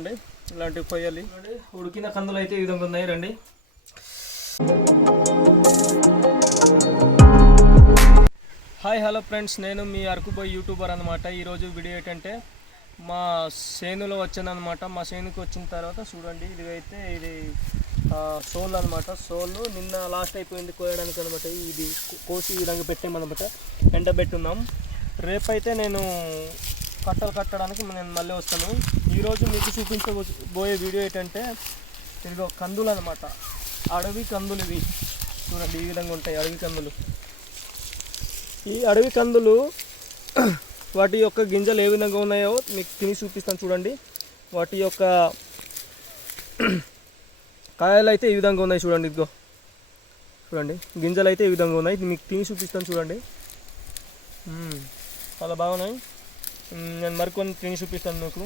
చూడండి ఇలాంటివి కొయ్యాలి. ఉడికిన కందులు అయితే ఈ విధంగా ఉన్నాయి. రండి. హాయ్ హలో ఫ్రెండ్స్, నేను మీ అరకు బాయ్ యూట్యూబర్ అనమాట. ఈరోజు వీడియో ఏంటంటే మా సేనులో వచ్చానమాట. మా సేనుకి వచ్చిన తర్వాత చూడండి, ఇది సోల్ అనమాట. సోలు నిన్న లాస్ట్ అయిపోయింది కోయడానికి అనమాట. ఇది కోసి ఈ విధంగా పెట్టామన్నమాట, ఎండబెట్టున్నాం. రేపైతే నేను కట్టలు కట్టడానికి నేను మళ్ళీ వస్తాను. ఈరోజు మీకు చూపించబోయే వీడియో ఏంటంటే ఇదిగో కందులు అనమాట. అడవి కందులు ఇవి చూడండి, ఈ విధంగా ఉంటాయి అడవి కందులు. ఈ అడవి కందులు వాటి యొక్క గింజలు ఏ విధంగా ఉన్నాయో మీకు తిని చూపిస్తాను చూడండి. వాటి యొక్క కాయలు అయితే ఈ విధంగా ఉన్నాయి చూడండి. ఇదిగో చూడండి, గింజలు అయితే ఈ విధంగా ఉన్నాయి. మీకు తిని చూపిస్తాను చూడండి. చాలా బాగున్నాయి. నేను మరికొన్ని తిని చూపిస్తాను మీకు.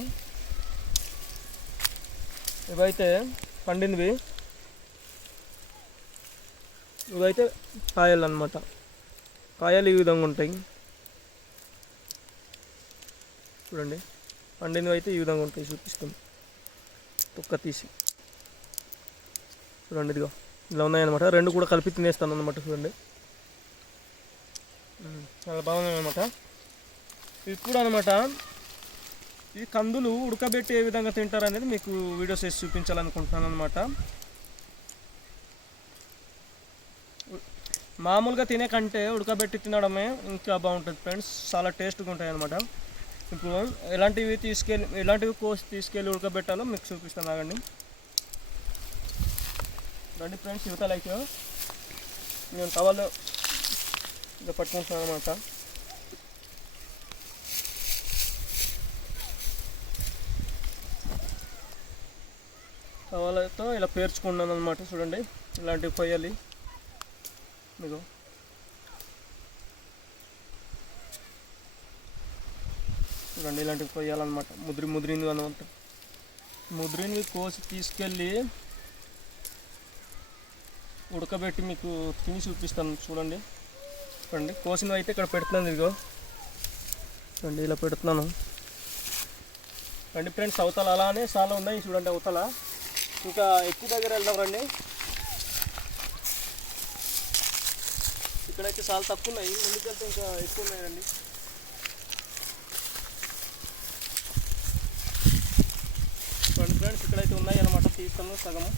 ఇవైతే పండినవి, ఇవైతే కాయలు అన్నమాట. కాయలు ఈ విధంగా ఉంటాయి చూడండి. పండినవి అయితే ఈ విధంగా ఉంటాయి, చూపిస్తాం తొక్క తీసి చూడండి. ఇదిగో ఇలా ఉన్నాయన్నమాట. రెండు కూడా కలిపి తినేస్తాను అన్నమాట. చూడండి, చాలా బాగున్నాయి అన్నమాట. ఇప్పుడు అనమాట ఈ కందులు ఉడకబెట్టి ఏ విధంగా తింటారు అనేది మీకు వీడియోస్ వేసి చూపించాలనుకుంటున్నాను అనమాట. మామూలుగా తినే కంటే ఉడకబెట్టి తినడమే ఇంకా బాగుంటుంది ఫ్రెండ్స్. చాలా టేస్ట్గా ఉంటాయి అన్నమాట. ఇప్పుడు ఎలాంటివి కోసి తీసుకెళ్ళి ఉడకబెట్టాలో మీకు చూపిస్తాను. ఆగండి, రండి ఫ్రెండ్స్. యువతలైతే నేను టవల్ ఇలా పట్టుకుంటున్నాను అనమాట. టవల్తో ఇలా పేర్చుకున్నాను అనమాట. చూడండి, ఇలాంటివి కొయ్యాలి మీకు. చూడండి, ఇలాంటివి కొయ్యాలన్నమాట. ముద్రినవి అనమాట. ముద్రినవి కోసి తీసుకెళ్ళి ఉడకబెట్టి మీకు తిని చూపిస్తాను చూడండి. చూడండి, కోసినవి అయితే ఇక్కడ పెడుతున్నాను. ఇదిగో చూడండి, ఇలా పెడుతున్నాను. రండి ఫ్రెండ్స్, అవతల అలానే చాలా ఉన్నాయి చూడండి. అవతల ఇంకా ఎక్కువ దగ్గర వెళ్దాం రండి. ఇక్కడైతే చాలా తక్కువ ఉన్నాయి, ముందుకెళ్తే ఇంకా ఎక్కువ ఉన్నాయండి. చూడండి ఫ్రెండ్స్, ఇక్కడైతే ఉన్నాయి అన్నమాట. తీస్తాను సగము.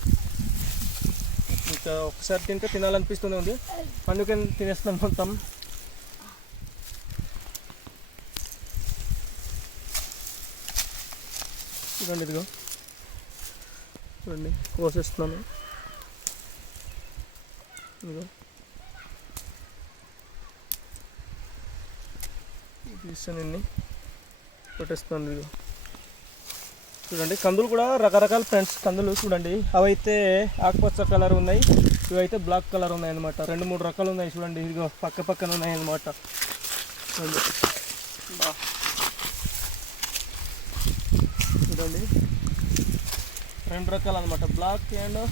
ఇంకా ఒకసారి తింటే తినాలనిపిస్తుంది ఉంది, అందుకని తినేస్తాం మొత్తం. చూడండి, ఇదిగో చూడండి, కోసేస్తున్నాను. ఇదిగో తీస్తాను, ఇన్ని పెట్టేస్తాను. ఇదిగో చూడండి, కందులు కూడా రకరకాల ఫ్రెండ్స్ కందులు చూడండి. అవైతే ఆకుపచ్చ కలర్ ఉన్నాయి, ఇవైతే బ్లాక్ కలర్ ఉన్నాయి అన్నమాట. 2-3 రకాలు ఉన్నాయి చూడండి. ఇదిగో పక్కన ఉన్నాయి అన్నమాట. చూడండి, 2 రకాలు అనమాట, బ్లాక్ అండ్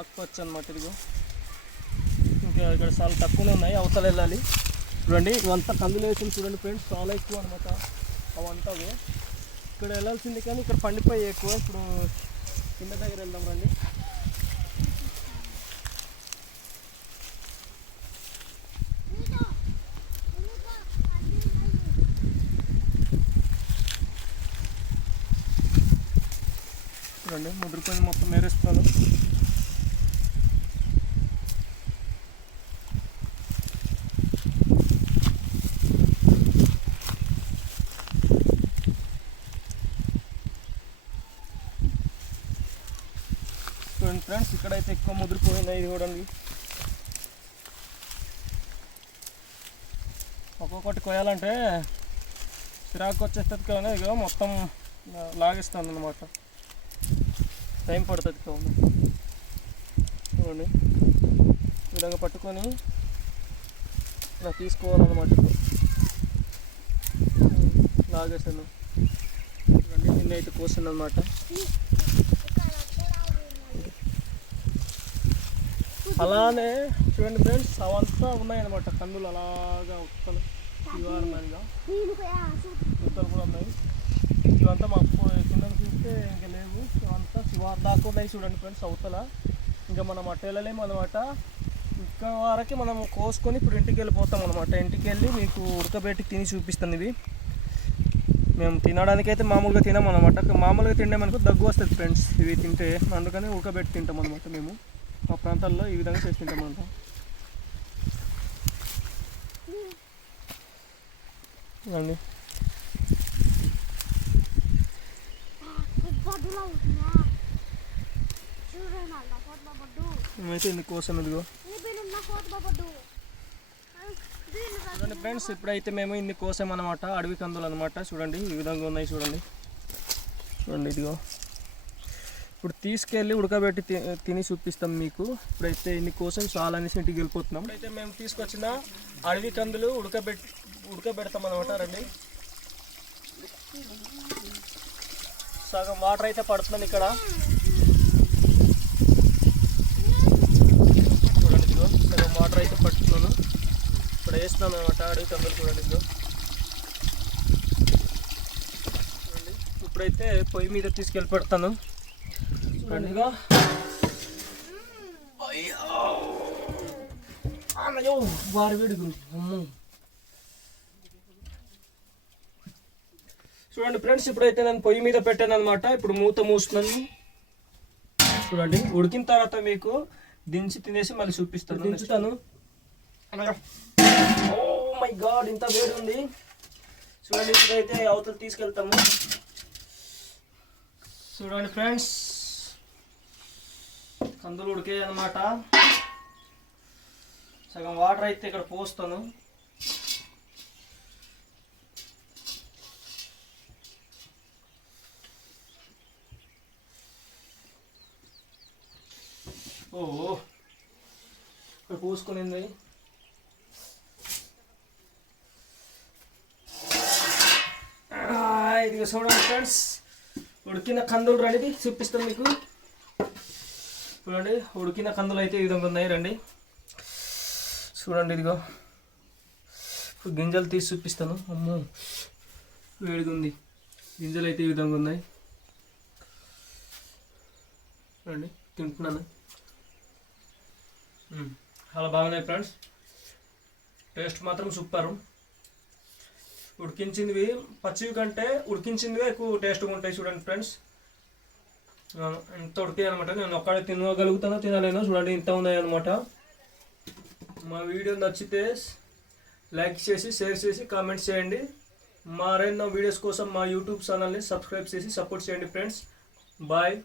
ఆకుపచ్చ అనమాట. ఇదిగో ఇంకా ఇక్కడ చాలా తక్కువనే ఉన్నాయి, అవతల వెళ్ళాలి. చూడండి, ఇవంతా కందులు వేసింది చూడండి ఫ్రెండ్స్, చాలా ఎక్కువ అనమాట. అవంతా ఇక్కడ వెళ్ళాల్సింది కానీ ఇక్కడ పండిపోయి ఎక్కువ. ఇప్పుడు కింద దగ్గర వెళ్దాం రండి. చూడండి, ముద్రకొని మొత్తం నేరేస్తాను. చూడండి ఫ్రెండ్స్, ఇక్కడైతే ఎక్కువ ముదిరిపోయినాయి. ఇది చూడండి, ఒక్కొక్కటి కొయ్యాలంటే చిరాకు వచ్చేస్తుంది కానీ ఇక మొత్తం లాగిస్తాను అన్నమాట. టైం పడుతుంది కావున. చూడండి, ఈ విధంగా పట్టుకొని ఇలా తీసుకోవాలన్నమాట. లాగేసాను చూడండి. నిన్న అయితే కోసాను అన్నమాట. అలానే చూడండి ఫ్రెండ్స్, అవంతా ఉన్నాయన్నమాట కందులు. అలాగా ఉత్తలు శివారమంగా ఉత్తలు కూడా ఉన్నాయి. ఇవంతా మా కిందకు చూస్తే ఇంకా లేవు, ఇవంతా దాకా ఉన్నాయి చూడండి ఫ్రెండ్స్ అవతల. ఇంకా మనం అట్ట వెళ్ళలేము అనమాట. ఇంకా వరకు మనం కోసుకొని ఇప్పుడు ఇంటికి వెళ్ళిపోతాం అనమాట. ఇంటికి వెళ్ళి మీకు ఉడకబెట్టి తిని చూపిస్తాను. ఇవి మేము తినడానికైతే మామూలుగా తినాం అనమాట. మామూలుగా తింటామనుకో దగ్గు వస్తుంది ఫ్రెండ్స్ ఇవి తింటే, అందుకని ఉడకబెట్టి తింటాం అనమాట. మేము మా ప్రాంతాల్లో ఈ విధంగా చేసి తింటాం అనమాట. అండి మేమైతే ఇందుకు కోసం ఇదిగో చూడండి ఫ్రెండ్స్, ఇప్పుడైతే మేము ఇన్ని కోసం అనమాట. అడవి కందులు అనమాట. చూడండి ఈ విధంగా ఉన్నాయి చూడండి. చూడండి ఇదిగో ఇప్పుడు తీసుకెళ్ళి ఉడకబెట్టి తిని చూపిస్తాం మీకు. ఇప్పుడైతే ఇన్ని కోసం చాలా అనేసి ఇంటికి వెళ్ళిపోతున్నాం. ఇప్పుడైతే మేము తీసుకొచ్చిన అడవి కందులు ఉడకబెడతాం అనమాట. రండి, సగం వాటర్ అయితే పడుతున్నాను ఇక్కడ. చూడండి ఇదిగో సగం వాటర్ అయితే పడుతున్నాను. ఇప్పుడు వేస్తున్నాను అనమాట అడవి కందులు. చూడండి ఇదిగో చూడండి. ఇప్పుడైతే పొయ్యి మీద తీసుకెళ్ళి పెడతాను. చూడండి ఇదిగో. అయ్యో వారి వేడిగుంది. చూడండి ఫ్రెండ్స్, ఇప్పుడైతే నేను పొయ్యి మీద పెట్టాను అనమాట. ఇప్పుడు మూత మూస్తున్నాను. చూడండి ఉడికిన తర్వాత మీకు దించి తినేసి మళ్ళీ చూపిస్తాను. దించుతాను. ఓ మై గాడ్, ఇంత వేడి ఉంది. చూడండి ఇప్పుడైతే అవతల తీసుకెళ్తాము. చూడండి ఫ్రెండ్స్, కందులు ఉడికాయి అనమాట. సగం వాటర్ అయితే ఇక్కడ పోస్తాను. ఓ ఇక్కడ పోసుకునింది. ఇది చూడండి ఫ్రెండ్స్, ఉడికిన కందులు రండి చూపిస్తాను మీకు. చూడండి ఉడికిన కందులు అయితే ఈ విధంగా ఉన్నాయి. రండి చూడండి ఇదిగో. ఇప్పుడు గింజలు తీసి చూపిస్తాను. అమ్మో వేడిగా ఉంది. గింజలు అయితే ఈ విధంగా ఉన్నాయి. రండి తింటున్నాను. చాలా బాగున్నాయి ఫ్రెండ్స్, టేస్ట్ మాత్రం సూపర్. ఉడికించినవి పచ్చివి కంటే ఉడికించినవి ఎక్కువ టేస్ట్గా ఉంటాయి. చూడండి ఫ్రెండ్స్, ఇంత ఉడికాయి అనమాట. నేను ఒక్కడే తినగలుగుతానో తినలేనో చూడండి, ఇంత ఉన్నాయి అనమాట. మా వీడియో నచ్చితే లైక్ చేసి షేర్ చేసి కామెంట్స్ చేయండి. మరెన్నో వీడియోస్ కోసం మా యూట్యూబ్ ఛానల్ని సబ్స్క్రైబ్ చేసి సపోర్ట్ చేయండి ఫ్రెండ్స్. బాయ్.